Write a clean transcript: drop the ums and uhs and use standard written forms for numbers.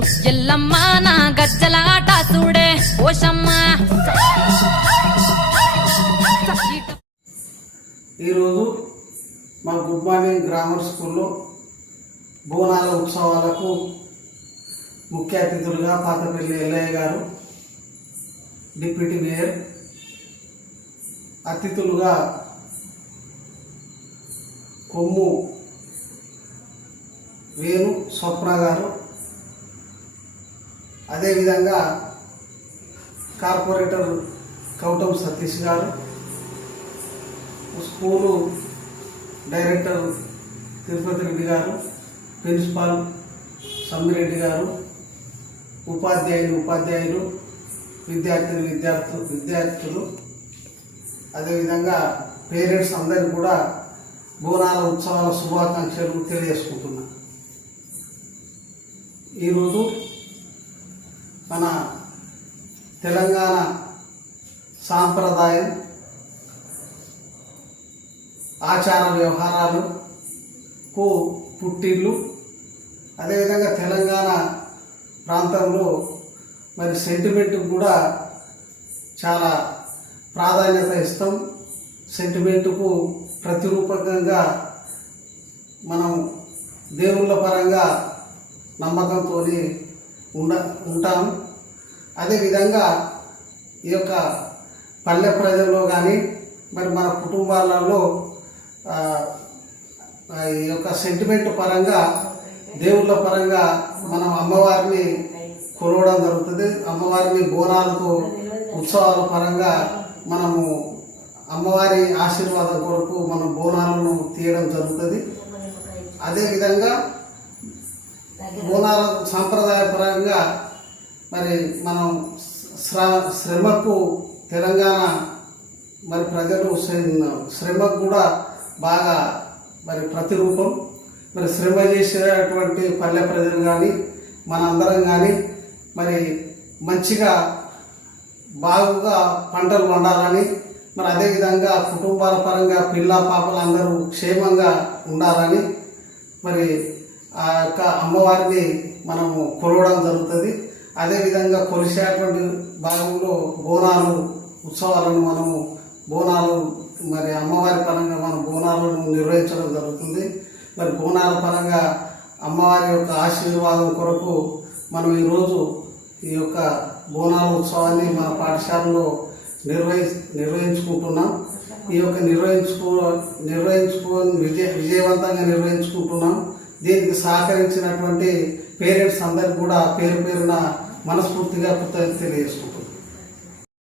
ఎల్లమ్మ నా గజ్జల ఆట చూడే ఓషమ్మ. ఈరోజు మా గుడ్ మార్నింగ్ గ్రామర్ స్కూల్లో బోనాల ఉత్సవాలకు ముఖ్య అతిథులుగా పాతపల్లి ఎల్లయ్య గారు, డిప్యూటీ మేయర్, అతిథులుగా కొమ్ము వేణు స్వప్న గారు, అదేవిధంగా కార్పొరేటర్ కౌటం సతీష్ గారు, స్కూలు డైరెక్టర్ తిరుపతి రెడ్డి గారు, ప్రిన్సిపాల్ సమ్మిరెడ్డి గారు, ఉపాధ్యాయులు, విద్యార్థులు, అదేవిధంగా పేరెంట్స్ అందరికీ కూడా బోనాల ఉత్సవాల శుభాకాంక్షలు తెలియజేసుకుంటున్నా. ఈరోజు మన తెలంగాణ సాంప్రదాయం, ఆచార వ్యవహారాలకు పుట్టిల్లు. అదేవిధంగా తెలంగాణ ప్రాంతంలో మరి సెంటిమెంట్కి కూడా చాలా ప్రాధాన్యత ఇస్తాం. సెంటిమెంటుకు ప్రతిరూపకంగా మనం దేవుళ్ళ పరంగా నమ్మకంతో ఉంటాం. అదేవిధంగా ఈ యొక్క పల్లె ప్రజల్లో కానీ మరి మన కుటుంబాలలో ఈ యొక్క సెంటిమెంట్ పరంగా, దేవుళ్ళ పరంగా మనం అమ్మవారిని కొలవడం జరుగుతుంది. అమ్మవారిని బోనాలతో ఉత్సవాల పరంగా మనము అమ్మవారి ఆశీర్వాదం కొరకు మనం బోనాలను తీయడం జరుగుతుంది. అదేవిధంగా బోనాల సాంప్రదాయపరంగా మరి మనం శ్రమకు తెలంగాణ మరి ప్రజలు శ్రమకు కూడా బాగా మరి ప్రతిరూపం. మరి శ్రమ చేసేటువంటి పల్లె ప్రజలు కానీ మనందరం కానీ మరి మంచిగా బాగుగా పంటలు పండాలని, మరి అదేవిధంగా కుటుంబాల పరంగా పిల్ల పాపలు అందరూ క్షేమంగా ఉండాలని మరి ఆ యొక్క అమ్మవారిని మనము కొలవడం జరుగుతుంది. అదేవిధంగా కొలిసేటువంటి భాగంలో బోనాలు ఉత్సవాలను మనము మరి అమ్మవారి పరంగా మనం బోనాలను నిర్వహించడం జరుగుతుంది. మరి బోనాల పరంగా అమ్మవారి యొక్క ఆశీర్వాదం కొరకు మనం ఈరోజు ఈ యొక్క బోనాల ఉత్సవాన్ని మన పాఠశాలలో నిర్వహించుకుంటున్నాం. ఈ యొక్క నిర్వహించుకొని విజయవంతంగా నిర్వహించుకుంటున్నాం. దీనికి సహకరించినటువంటి పేరెంట్స్ అందరికీ కూడా పేరు పేరున మనస్ఫూర్తిగా కృతజ్ఞతలు తెలియజేసుకుంటున్నాం.